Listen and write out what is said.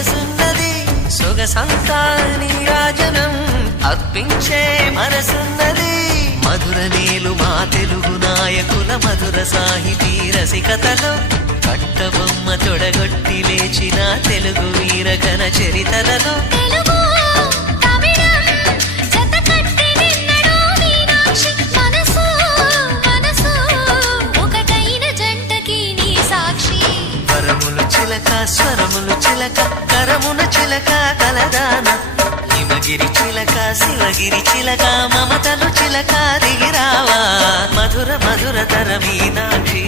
వయసున్నది సొగసంతా నీరాజనం అర్పించే మనసున్నది మధుర నేలు మా తెలుగు నాయకుల మధుర సాహితీ రసికతలో కట్టబొమ్మ తొడగొట్టి లేచిన తెలుగు వీరగణ చరితలలో స్వరములు చిలక కరమున చిలక కలదాన హిమగిరి చిలక శివగిరి చిలక మమతలు చిలక దిగిరావా మధుర మధుర తర మీనాక్షి